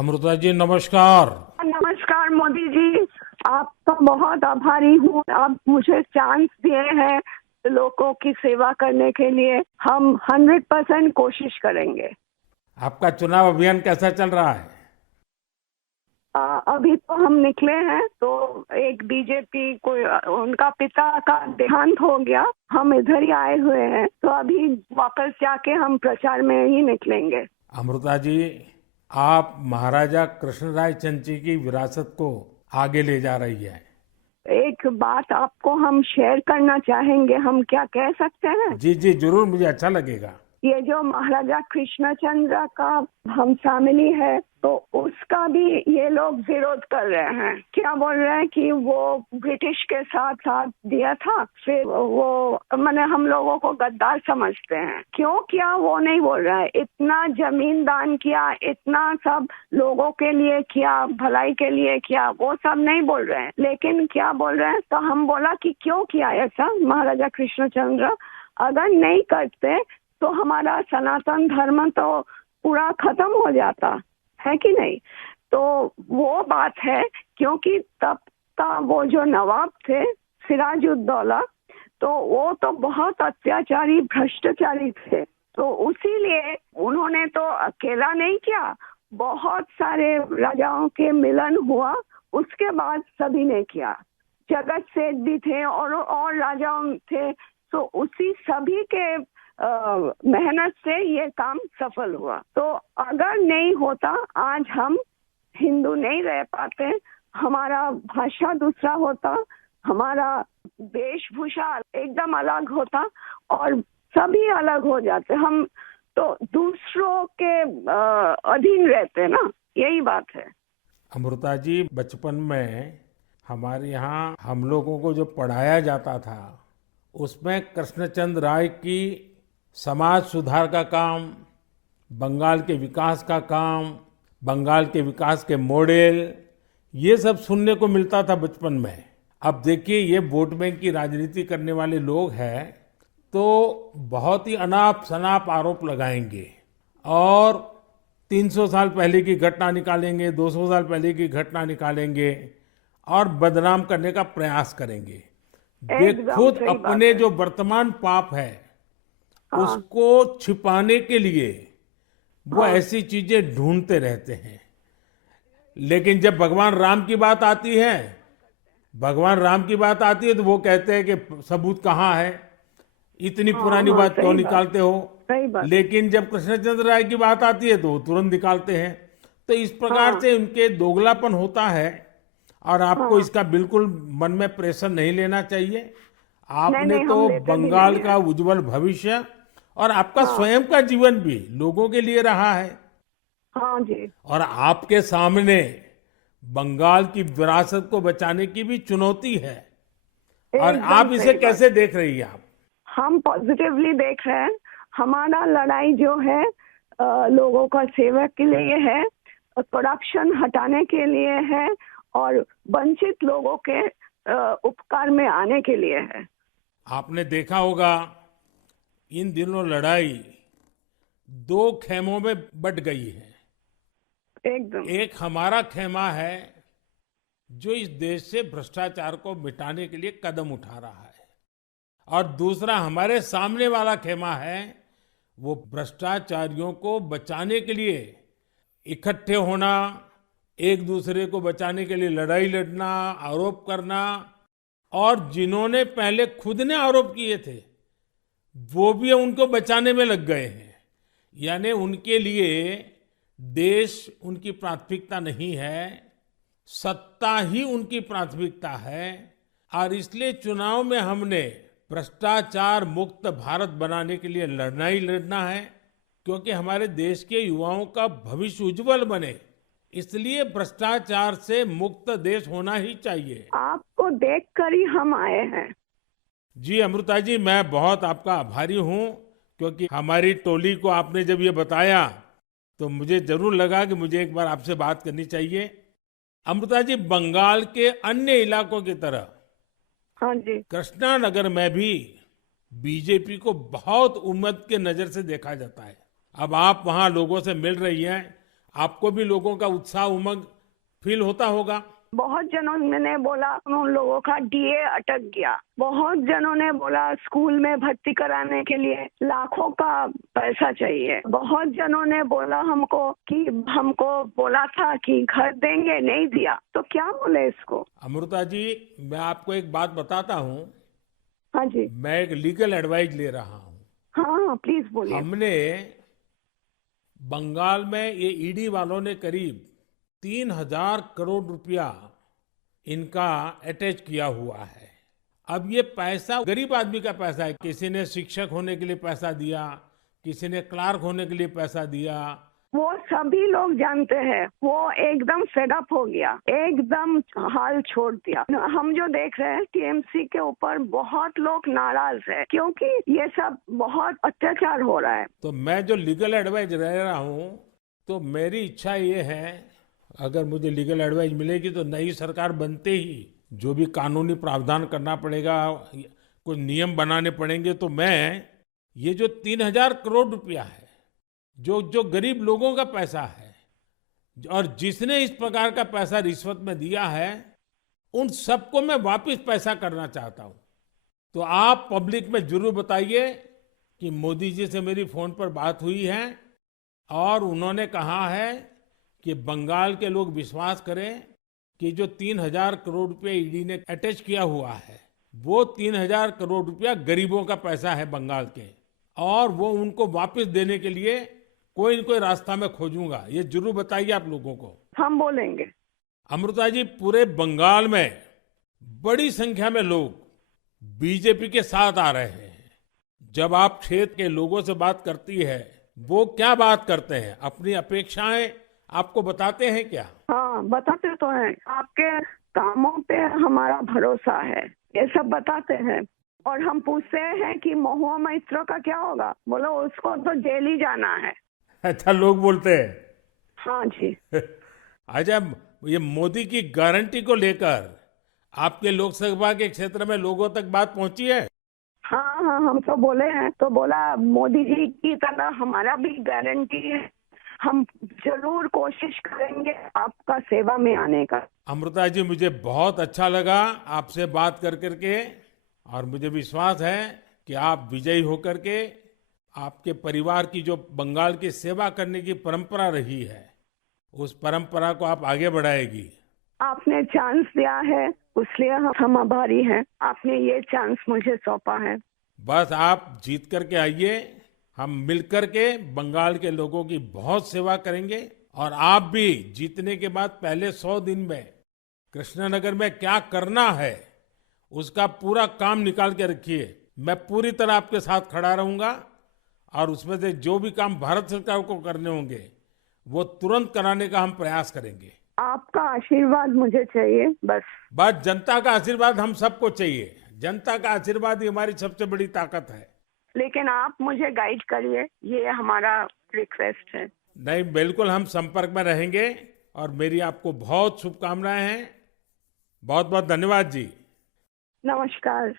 अमृता जी नमस्कार। नमस्कार मोदी जी। आपका बहुत आभारी हूँ। आप मुझे चांस दिए हैं लोगों की सेवा करने के लिए। हम 100% कोशिश करेंगे। आपका चुनाव अभियान कैसा चल रहा है? अभी तो हम निकले हैं तो एक बीजेपी कोई उनका पिता का देहांत हो गया। हम इधर ही आए हुए हैं तो अभी वापस जाके हम प्रचार में ही निकलेंगे। अमृता जी, आप महाराजा कृष्णराय चंद जी की विरासत को आगे ले जा रही है। एक बात आपको हम शेयर करना चाहेंगे। हम क्या कह सकते हैं? जी जी जरूर, मुझे अच्छा लगेगा। ये जो महाराजा कृष्णचंद्र का हम फैमिली है तो उसका भी ये लोग विरोध कर रहे हैं। क्या बोल रहे हैं कि वो ब्रिटिश के साथ साथ दिया था, फिर वो मैंने हम लोगों को गद्दार समझते हैं। क्यों किया वो नहीं बोल रहा है। इतना जमीन दान किया, इतना सब लोगों के लिए किया, भलाई के लिए किया, वो सब नहीं बोल रहे हैं। लेकिन क्या बोल रहे हैं, तो हम बोला कि क्यों किया ऐसा महाराजा कृष्णचंद्र। अगर नहीं करते तो हमारा सनातन धर्म तो पूरा खत्म हो जाता है कि नहीं। तो वो बात है, क्योंकि तब का वो जो नवाब थे सिराजुद्दौला, तो वो तो बहुत अत्याचारी भ्रष्टाचारी थे। तो उसी लिए उन्होंने तो अकेला नहीं किया, बहुत सारे राजाओं के मिलन हुआ, उसके बाद सभी ने किया। जगत सेठ भी थे और राजाओं थे। तो उसी सभी के मेहनत से ये काम सफल हुआ। तो अगर नहीं होता आज हम हिंदू नहीं रह पाते। हमारा भाषा दूसरा होता, हमारा वेशभूषा एकदम अलग होता और सभी अलग हो जाते। हम तो दूसरों के अधीन रहते ना, यही बात है। अमृता जी, बचपन में हमारे यहाँ हम लोगों को जो पढ़ाया जाता था उसमें कृष्णचंद्र राय की समाज सुधार का काम, बंगाल के विकास का काम, बंगाल के विकास के मॉडल, ये सब सुनने को मिलता था बचपन में। अब देखिए, ये वोट बैंक की राजनीति करने वाले लोग हैं तो बहुत ही अनाप शनाप आरोप लगाएंगे और 300 साल पहले की घटना निकालेंगे, 200 साल पहले की घटना निकालेंगे और बदनाम करने का प्रयास करेंगे। वे एकदम खुद सही बात अपने है। जो वर्तमान पाप है हाँ उसको छिपाने के लिए वो हाँ। ऐसी चीजें ढूंढते रहते हैं। लेकिन जब भगवान राम की बात आती है तो वो कहते हैं कि सबूत कहाँ है, इतनी हाँ पुरानी हाँ बात क्यों सही बात। निकालते हो। सही बात। लेकिन जब कृष्णचंद्र राय की बात आती है तो वो तुरंत निकालते हैं। तो इस प्रकार हाँ से उनके दोगलापन होता है और आपको हाँ। इसका बिल्कुल मन में प्रेशर नहीं लेना चाहिए। नहीं आपने नहीं, हम तो लेते भी बंगाल नहीं का है। उज्जवल भविष्य और आपका हाँ स्वयं का जीवन भी लोगों के लिए रहा है हाँ जी। और आपके सामने बंगाल की विरासत को बचाने की भी चुनौती है। और एकदम आप इसे सही बात। कैसे देख रही हैं आप? हम पॉजिटिवली देख रहे हैं। हमारा लड़ाई जो है लोगों का सेवा के लिए है, करप्शन हटाने के लिए है और वंचित लोगों के उपकार में आने के लिए है। आपने देखा होगा इन दिनों लड़ाई दो खेमों में बट गई है। एकदम। एक हमारा खेमा है जो इस देश से भ्रष्टाचार को मिटाने के लिए कदम उठा रहा है और दूसरा हमारे सामने वाला खेमा है, वो भ्रष्टाचारियों को बचाने के लिए इकट्ठे होना, एक दूसरे को बचाने के लिए लड़ाई लड़ना, आरोप करना और जिन्होंने पहले खुद ने आरोप किए थे वो भी उनको बचाने में लग गए हैं। यानी उनके लिए देश उनकी प्राथमिकता नहीं है, सत्ता ही उनकी प्राथमिकता है। और इसलिए चुनाव में हमने भ्रष्टाचार मुक्त भारत बनाने के लिए लड़ना ही लड़ना है, क्योंकि हमारे देश के युवाओं का भविष्य उज्जवल बने, इसलिए भ्रष्टाचार से मुक्त देश होना ही चाहिए। आपको देखकर ही हम आए हैं। जी अमृता जी, मैं बहुत आपका आभारी हूँ, क्योंकि हमारी टोली को आपने जब ये बताया तो मुझे जरूर लगा कि मुझे एक बार आपसे बात करनी चाहिए। अमृता जी, बंगाल के अन्य इलाकों की तरह हाँ जी। कृष्णा नगर में भी बीजेपी को बहुत उम्मीद के नजर से देखा जाता है। अब आप वहां लोगों से मिल रही हैं आपको भी लोगों का उत्साह उमंग फील होता होगा। बहुत जनों ने बोला उन लोगों का डीए अटक गया। बहुत जनों ने बोला स्कूल में भर्ती कराने के लिए लाखों का पैसा चाहिए। बहुत जनों ने बोला हमको कि हमको बोला था कि घर देंगे, नहीं दिया। तो क्या बोले इसको। अमृता जी, मैं आपको एक बात बताता हूँ। हाँ जी। मैं एक लीगल एडवाइस ले रहा हूँ। हाँ हाँ, प्लीज बोलिए। हमने बंगाल में ये ईडी वालों ने करीब 3,000 करोड़ रुपया इनका अटैच किया हुआ है। अब ये पैसा गरीब आदमी का पैसा है। किसी ने शिक्षक होने के लिए पैसा दिया, किसी ने क्लार्क होने के लिए पैसा दिया। वो सभी लोग जानते हैं। वो एकदम फेडअप हो गया, एकदम हाल छोड़ दिया। हम जो देख रहे हैं टीएमसी के ऊपर बहुत लोग नाराज है क्योंकि ये सब बहुत अत्याचार हो रहा है। तो मैं जो लीगल एडवाइस ले रहा हूँ, तो मेरी इच्छा ये है, अगर मुझे लीगल एडवाइस मिलेगी तो नई सरकार बनते ही जो भी कानूनी प्रावधान करना पड़ेगा, कुछ नियम बनाने पड़ेंगे, तो मैं ये जो 3,000 करोड़ रुपया है, जो जो गरीब लोगों का पैसा है और जिसने इस प्रकार का पैसा रिश्वत में दिया है, उन सबको मैं वापस पैसा करना चाहता हूं। तो आप पब्लिक में जरूर बताइए कि मोदी जी से मेरी फोन पर बात हुई है और उन्होंने कहा है कि बंगाल के लोग विश्वास करें कि जो 3,000 करोड़ रुपए ईडी ने अटैच किया हुआ है, वो 3,000 करोड़ रुपया गरीबों का पैसा है बंगाल के, और वो उनको वापस देने के लिए कोई न कोई रास्ता मैं खोजूंगा। ये जरूर बताइए आप लोगों को। हम बोलेंगे। अमृता जी, पूरे बंगाल में बड़ी संख्या में लोग बीजेपी के साथ आ रहे हैं। जब आप क्षेत्र के लोगों से बात करती है, वो क्या बात करते हैं? अपनी अपेक्षाएं आपको बताते हैं क्या? हाँ, बताते तो हैं। आपके कामों पे हमारा भरोसा है, ये सब बताते हैं। और हम पूछते हैं कि महुआ मैत्रो का क्या होगा, बोलो उसको तो जेल ही जाना है। अच्छा, लोग बोलते हैं। हाँ जी। अच्छा, ये मोदी की गारंटी को लेकर आपके लोकसभा के क्षेत्र में लोगों तक बात पहुंची है? हाँ हाँ, हम तो बोले हैं। तो बोला मोदी जी की तरह हमारा भी गारंटी है, हम जरूर कोशिश करेंगे आपका सेवा में आने का। अमृता जी, मुझे बहुत अच्छा लगा आपसे बात कर करके, और मुझे विश्वास है कि आप विजयी होकर के आपके परिवार की जो बंगाल की सेवा करने की परंपरा रही है, उस परंपरा को आप आगे बढ़ाएगी। आपने चांस दिया है, इसलिए हम आभारी हैं। आपने ये चांस मुझे सौंपा है। बस आप जीत करके आइए, हम मिलकर के बंगाल के लोगों की बहुत सेवा करेंगे। और आप भी जीतने के बाद पहले 100 दिन में कृष्णनगर में क्या करना है, उसका पूरा काम निकाल के रखिए। मैं पूरी तरह आपके साथ खड़ा रहूंगा, और उसमें से जो भी काम भारत सरकार को करने होंगे, वो तुरंत कराने का हम प्रयास करेंगे। आपका आशीर्वाद मुझे चाहिए बस। बस जनता का आशीर्वाद हम सबको चाहिए। जनता का आशीर्वाद ही हमारी सबसे बड़ी ताकत है। लेकिन आप मुझे गाइड करिए, ये हमारा रिक्वेस्ट है। नहीं, बिल्कुल हम संपर्क में रहेंगे, और मेरी आपको बहुत शुभकामनाएं हैं। बहुत बहुत धन्यवाद जी। नमस्कार।